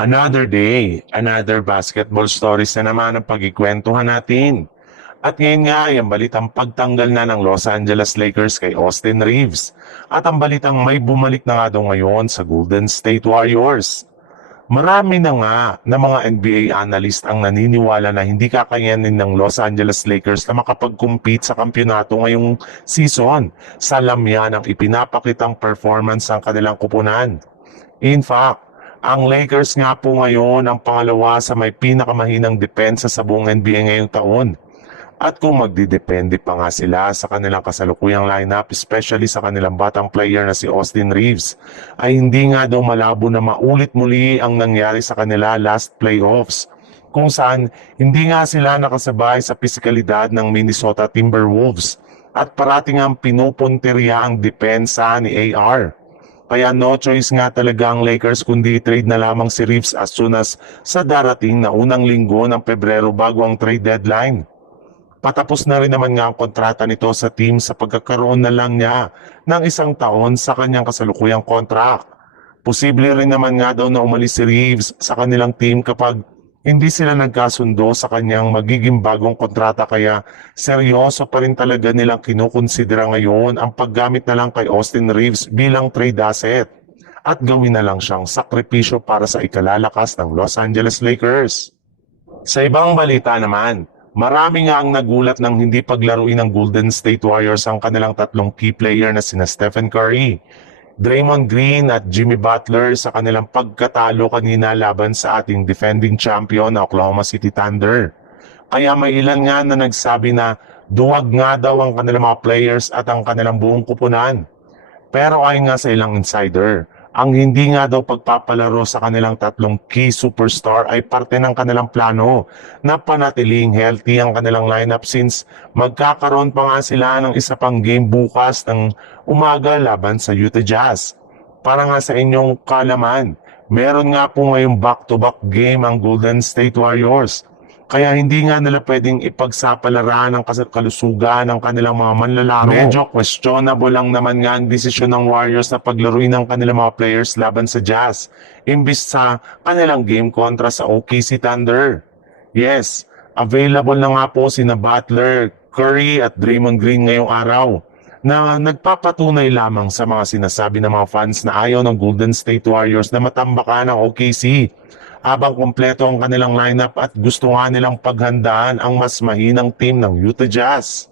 Another day, another basketball stories na naman ang pagkikwentuhan natin. At ngayon nga ay ang balitang pagtanggal na ng Los Angeles Lakers kay Austin Reeves. At ang balitang may bumalik na nga daw ngayon sa Golden State Warriors. Marami na nga na mga NBA analyst ang naniniwala na hindi kakayanin ng Los Angeles Lakers na makapag-compete sa kampyonato ngayong season sa lamya ng ipinapakitang performance ng kanilang kupunan. In fact, ang Lakers nga po ngayon ang pangalawa sa may pinakamahinang depensa sa buong NBA ngayong taon. At kung magdidepende pa nga sila sa kanilang kasalukuyang lineup, especially sa kanilang batang player na si Austin Reeves, ay hindi nga daw malabo na maulit muli ang nangyari sa kanila last playoffs, kung saan hindi nga sila nakasabay sa pisikalidad ng Minnesota Timberwolves at parating ang pinupunteriya ang depensa ni AR. Kaya no choice nga talaga ang Lakers kundi trade na lamang si Reeves as soon as sa darating na unang linggo ng Pebrero bago ang trade deadline. Patapos na rin naman nga ang kontrata nito sa team sa pagkakaroon na lang niya ng 1 taon sa kanyang kasalukuyang contract. Posible rin naman nga daw na umalis si Reeves sa kanilang team kapag hindi sila nagkasundo sa kanyang magiging bagong kontrata, kaya seryoso pa rin talaga nilang kinukonsidera ngayon ang paggamit na lang kay Austin Reeves bilang trade asset at gawin na lang siyang sakripisyo para sa ikalalakas ng Los Angeles Lakers. Sa ibang balita naman, marami nga ang nagulat ng hindi paglaruin ng Golden State Warriors ang kanilang tatlong key player na sina Stephen Curry, Draymond Green at Jimmy Butler sa kanilang pagkatalo kanina laban sa ating defending champion na Oklahoma City Thunder. Kaya may ilan nga na nagsabi na duwag nga daw ang kanilang mga players at ang kanilang buong kupunan. Pero ayon nga sa ilang insider, ang hindi nga daw pagpapalaro sa kanilang tatlong key superstar ay parte ng kanilang plano na panatiling healthy ang kanilang lineup since magkakaroon pa nga sila ng isa pang game bukas ng umaga laban sa Utah Jazz. Para nga sa inyong kalaman, meron nga po ngayong back-to-back game ang Golden State Warriors. Kaya hindi nga nila pwedeng ipagsapalaran ang kalusugan ng kanilang mga manlalaro. Medyo questionable lang naman nga ang desisyon ng Warriors na paglaruin ng kanilang mga players laban sa Jazz, imbis sa kanilang game kontra sa OKC Thunder. Yes, available na nga po sina Butler, Curry at Draymond Green ngayong araw, na nagpapatunay lamang sa mga sinasabi ng mga fans na ayaw ng Golden State Warriors na matambakan ng OKC. Habang kumpleto ang kanilang lineup at gusto nga nilang paghandaan ang mas mahinang team ng Utah Jazz.